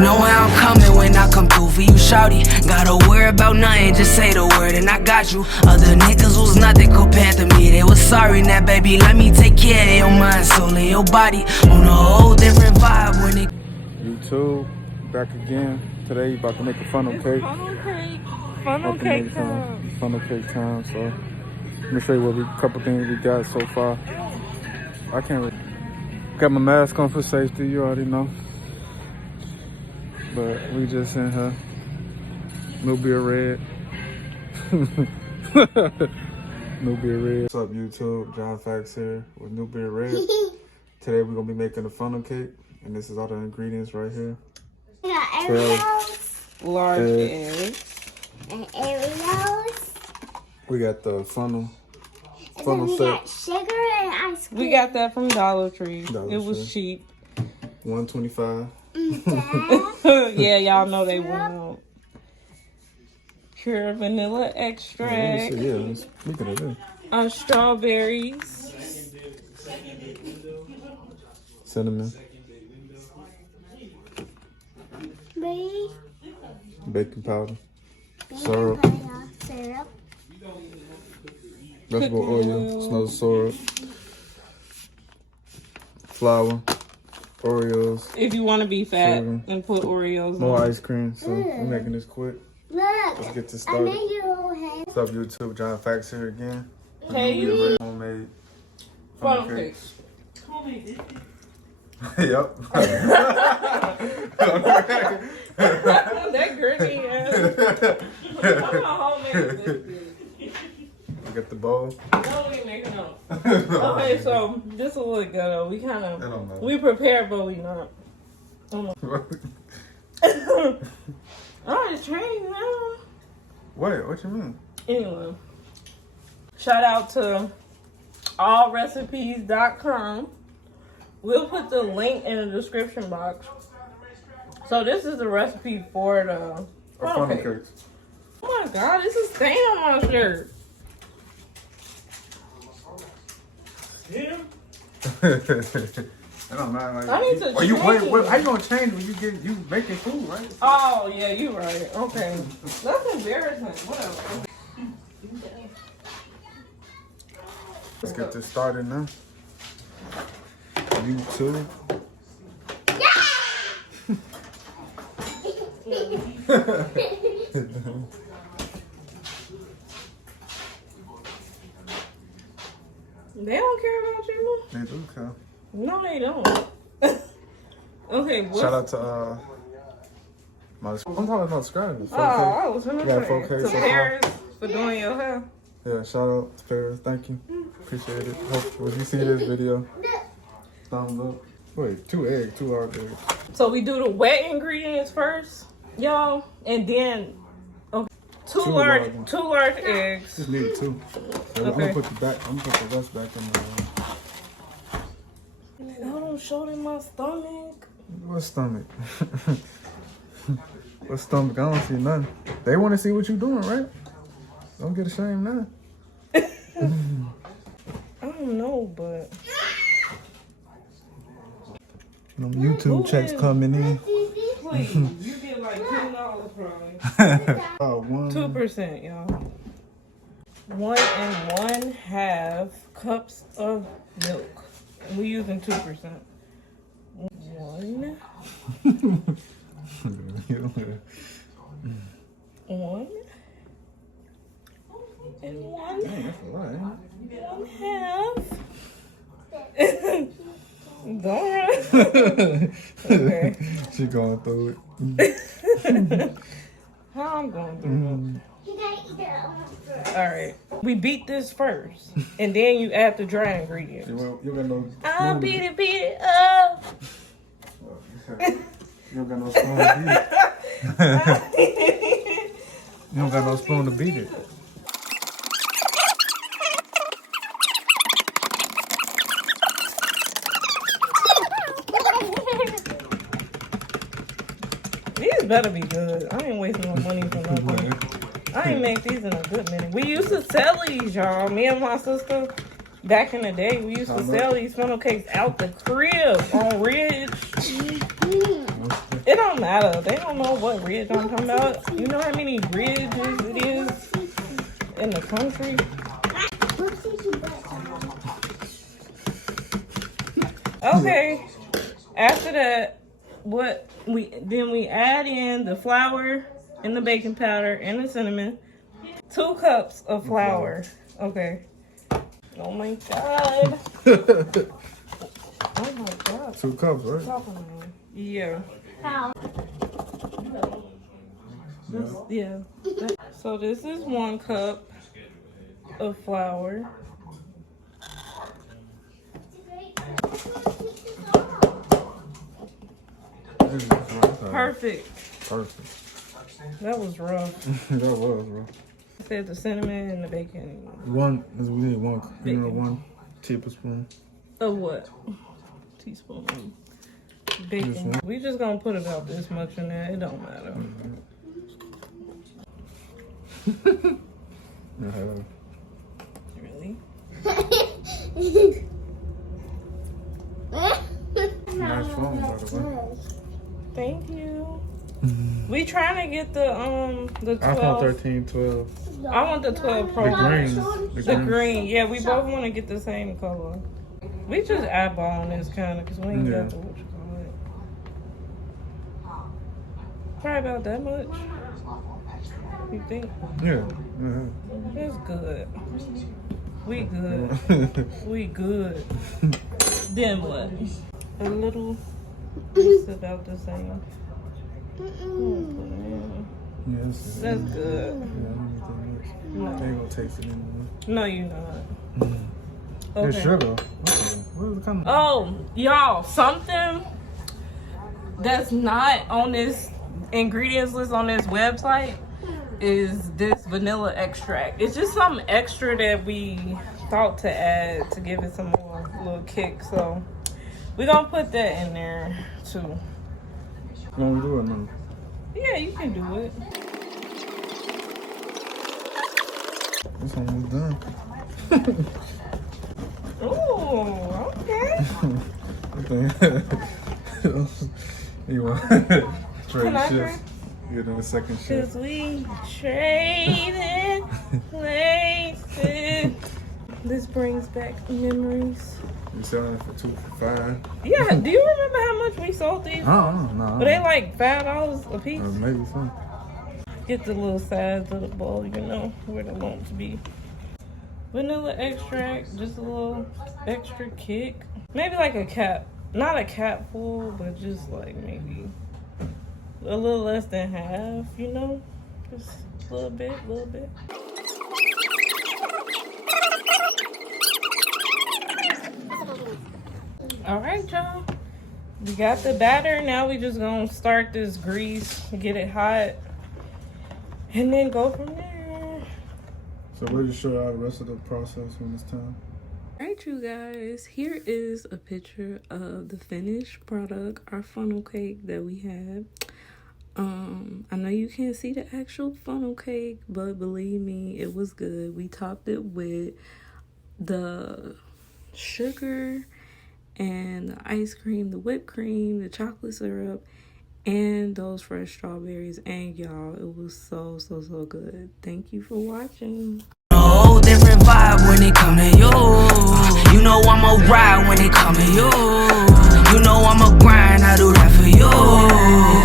know how I'm coming when I come through for you, shawty. Gotta worry about nothing, just say the word and I got you. Other niggas was nothing compared to me, they was sorry. Now baby, let me take care of your mind, soul, and your body. On a whole different vibe when it... YouTube, back again. Today, about to make a funnel cake. Funnel cake time. Funnel cake time. So, let me show you a couple things we got so far. I can't really... Got my mask on for safety, you already know. But we just in here. No beer red. No beer red. What's up, YouTube? John Facts here with New Beer Red. Today we're gonna be making a funnel cake, and this is all the ingredients right here. We got Oreos, large eggs, and Oreos. We got the funnel And then we set. got sugar and ice cream. we got that from Dollar Tree. Dollar It was Tree. cheap. $1.25. Yeah, y'all know they won't. Pure vanilla extract. Yeah, speaking of that. Strawberries. Cinnamon. Baking powder. Syrup. Syrup. Vegetable oil. Snow syrup. Flour. Oreos. If you want to be fat Sugar. and put Oreos More on. ice cream. So we're making this quick. Look, Let's get this I started. made you a hand. What's up, YouTube? John Facts here again. Hey, New you. Beer Red homemade Funnel funnel cake. cakes. Yep. That gritty ass. I'm a homemade biscuit. We got the bowl. What are we making up? Okay, so this will look good though. We kind I don't know. of, we prepared, but we not. Oh, it's training now. Wait, what you mean? Anyway, shout out to allrecipes.com. We'll put the link in the description box. So this is the recipe for the funnel cake. cakes. Oh my god, this is staying on my shirt. Yeah. I don't know. Like, I need to Are you change. wait? How you gonna change when you making food, right? Oh yeah, you right. Okay, that's embarrassing. Whatever. Let's get this started now. YouTube. They don't care about you. They do care. No, they don't. Okay, what? Shout out to my. I'm talking about subscribers. Oh, I was gonna Yeah, say 4K to so far. Paris for doing your hair. Yeah, shout out to Paris. Thank you. Appreciate it. Hope when you see this video, thumbs up. Wait, 2 eggs, 2 hard eggs. So we do the wet ingredients first, y'all, and then two large eggs. Just need 2. So I'm Okay. gonna put the rest back in the. I don't show them my stomach. What stomach? What stomach? I don't see nothing. They want to see what you doing, right? Don't get ashamed now. I don't know, but Them YouTube checks coming in. please, you get like $10 probably. Oh, 2%, y'all. 1 1/2 cups of milk. We're using 2%. 1. 1. And 1. Dang, that's a lot, ain't 1/2. Don't run. Okay. it? She going through it. How I'm going through it? Alright. We beat this first. And then you add the dry ingredients. You got no. I'll beat it up. You don't got no spoon to beat it. You don't got no spoon to beat it. These better be good. I ain't wasting no money for nothing. I ain't make these in a good minute. We used to sell these, y'all. Me and my sister, back in the day, we used to sell these funnel cakes out the crib on Ridge. It don't matter. They don't know what ridge I'm talking about. You know how many ridges it is in the country? Okay. After that, we add in the flour and the baking powder and the cinnamon. 2 cups of flour. Okay. Oh my god. Oh my god. 2 cups, right? Yeah. How? Yeah. So this is 1 cup of flour. Perfect. Perfect. That was rough. That was, bro. I said the cinnamon and the bacon. We need 1 tablespoon. Of what? Teaspoon of bacon. We just gonna put about this much in there. It don't matter. Really? Nice phone, by the way. Thank you. We trying to get the 12. iPhone 13, 12. I want the 12 Pro. The green. The green. Yeah, we both want to get the same color. We just eyeballing this kind of because we ain't got the what you call it. Probably about that much. You think? Yeah. It's good. We good. We good. Then what? A little. It's about the same. Yes. That's good. Yeah, I ain't gonna taste it anymore. No, you're not. It's Okay. sugar. What is the kind of? Oh, y'all, something that's not on this ingredients list on this website is this vanilla extract. It's just something extra that we thought to add to give it some more little kick. So we're gonna put that in there too. Gonna do it now. Yeah, you can do it. It's almost done. Oh, okay. You want trade Can I shifts? Get in the second shift. Cause we traded places. This brings back memories. You selling it for $2 for $5? Yeah, do you remember how much we sold these? No. But they like $5 a piece. Maybe so. Get the little size of the bowl, you know, where the lumps be. Vanilla extract, just a little extra kick. Maybe like a cap, not a cap full, but just like maybe a little less than half, you know? Just a little bit. All right, y'all. We got the batter. Now we just gonna start this grease, get it hot, and then go from there. So we'll just show y'all the rest of the process when it's time. All right, you guys. Here is a picture of the finished product, our funnel cake that we had. I know you can't see the actual funnel cake, but believe me, it was good. We topped it with the sugar and the ice cream, the whipped cream, the chocolate syrup, and those fresh strawberries. And y'all, it was so good. Thank you for watching. A whole different vibe when it come to you. You know I'ma ride when it come to you. You know I'ma grind, I do that for you.